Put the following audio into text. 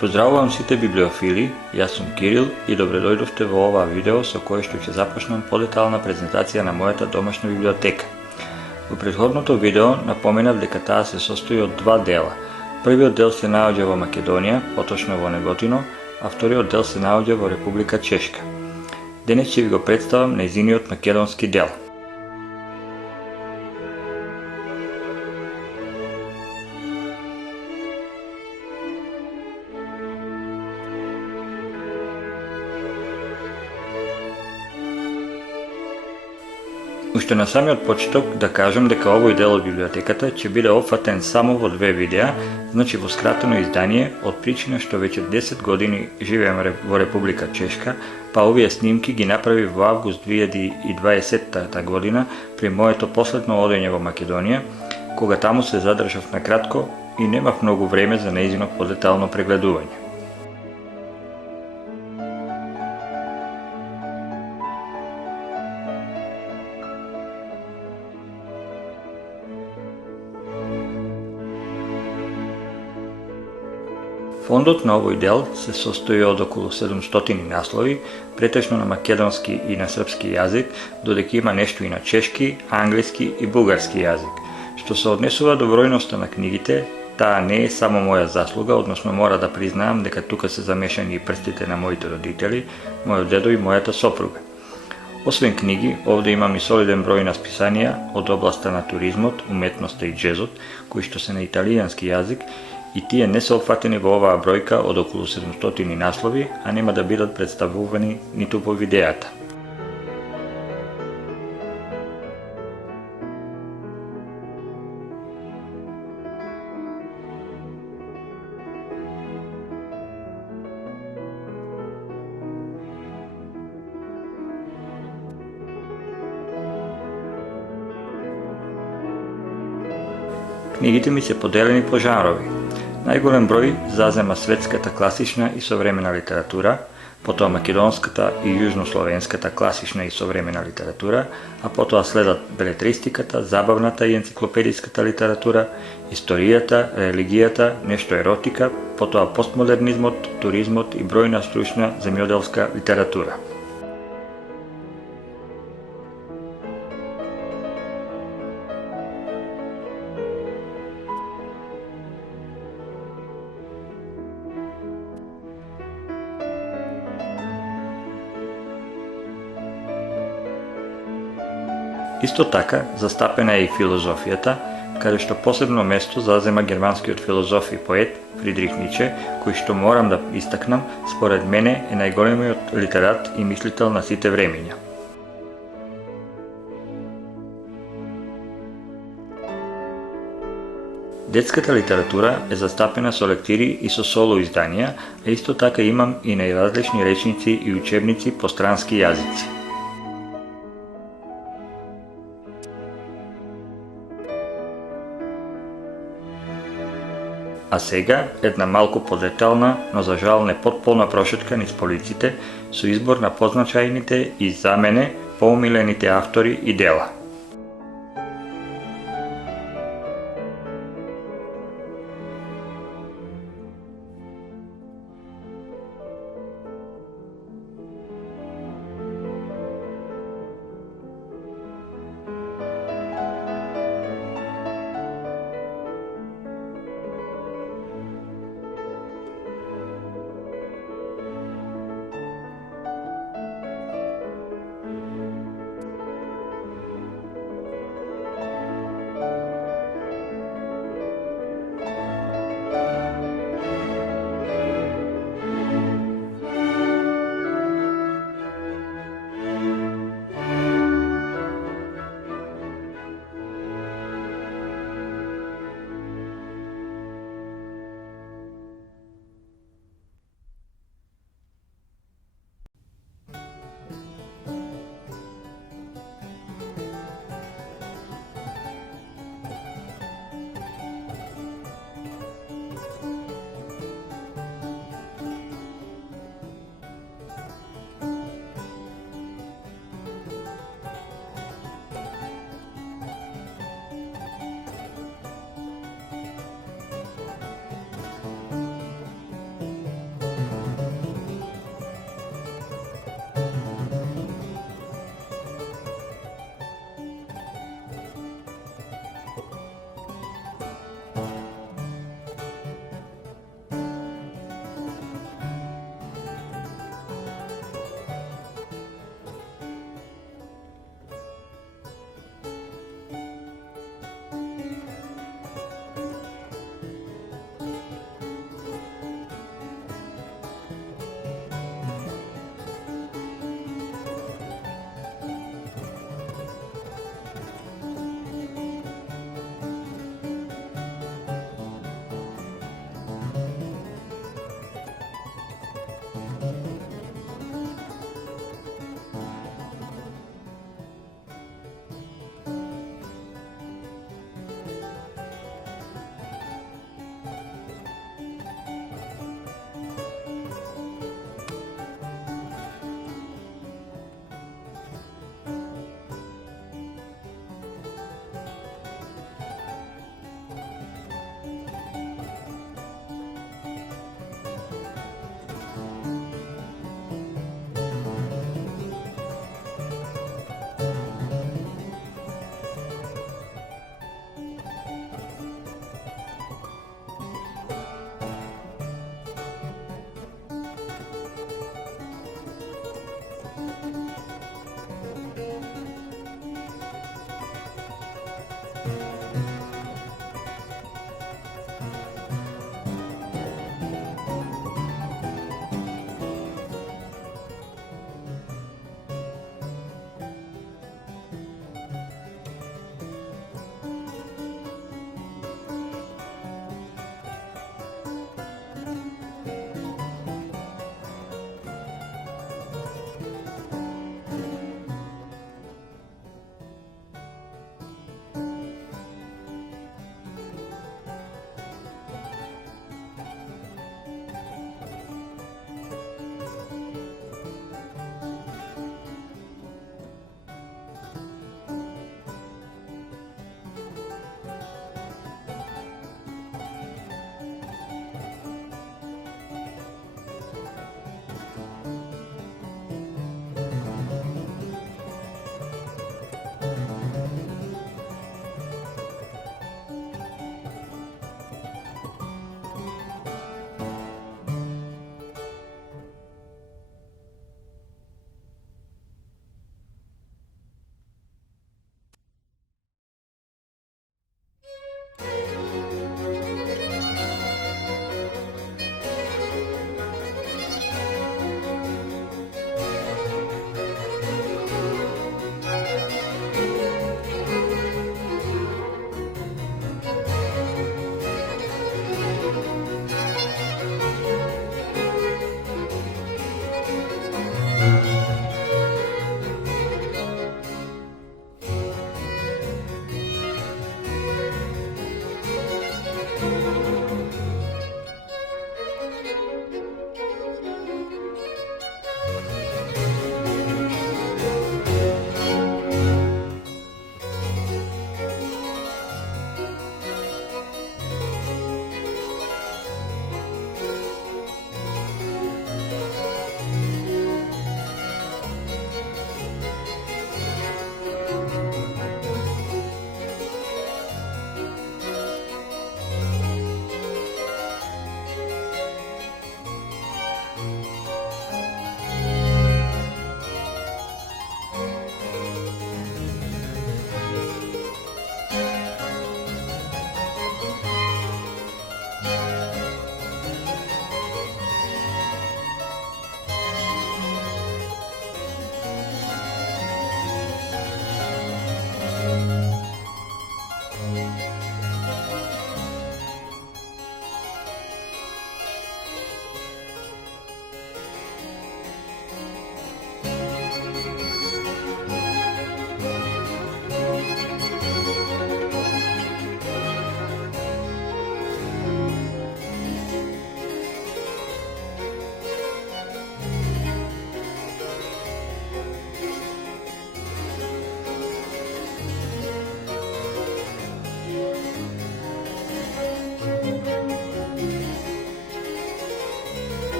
Pozdravувам сите библиофили, јас сум Кирил и добре дојдовте во ова видео со кое што ќе започнам подетална презентација на мојата домашна библиотека. Во претходното видео напоменав дека таа се состои од два дела. Првиот дел се наоѓа во Македонија, поточно во Неготино, а вториот дел се наоѓа во Република Чешка. Денес ќе ви го представам нејзиниот македонски дел. Уште на самиот почеток да кажам дека овој дел од библиотеката ќе биде опфатен само во две видеа, значи во скратено издание, од причина што веќе 10 години живеам во Република Чешка, па овие снимки ги направив во август 2020 година при моето последно одење во Македонија, кога таму се задржав на кратко и немав многу време за нејзино подетално прегледување. Фондот на овој дел се состои од околу 700 наслови, претежно на македонски и на српски јазик, додека има нешто и на чешки, англиски и бугарски јазик. Што се однесува до бројноста на книгите, таа не е само моја заслуга, односно мора да признаам дека тука се замешани и прстите на моите родители, мојот дедо и мојата сопруга. Освен книги, овде имам и солиден број на списанија од областа на туризмот, уметноста и джезот, кои што се на италијански јазик, и тие не се опфатени во оваа бројка од околу 700 наслови, а нема да бидат представувани ниту во видеата. Книгите ми се поделени по жанрови. Најголем број зазема светската класична и современа литература, потоа македонската и јужнословенската класична и современа литература, а потоа следат белетристиката, забавната и енциклопедиската литература, историјата, религијата, нешто еротика, потоа постмодернизмот, туризмот и бројна стручна земјоделска литература. Исто така, застапена е и филозофијата, каде што посебно место зазема германскиот филозоф и поет Фридрих Ниче, кој што морам да истакнам, според мене е најголемиот литерат и мислител на сите времиња. Детската литература е застапена со лектири и со соло изданија, а исто така имам и најразлични речници и учебници по странски јазици. А сега, една малку подетална, но за жал не потполна прошетка низ полиците, со избор на позначајните и за мене поумилените автори и дела.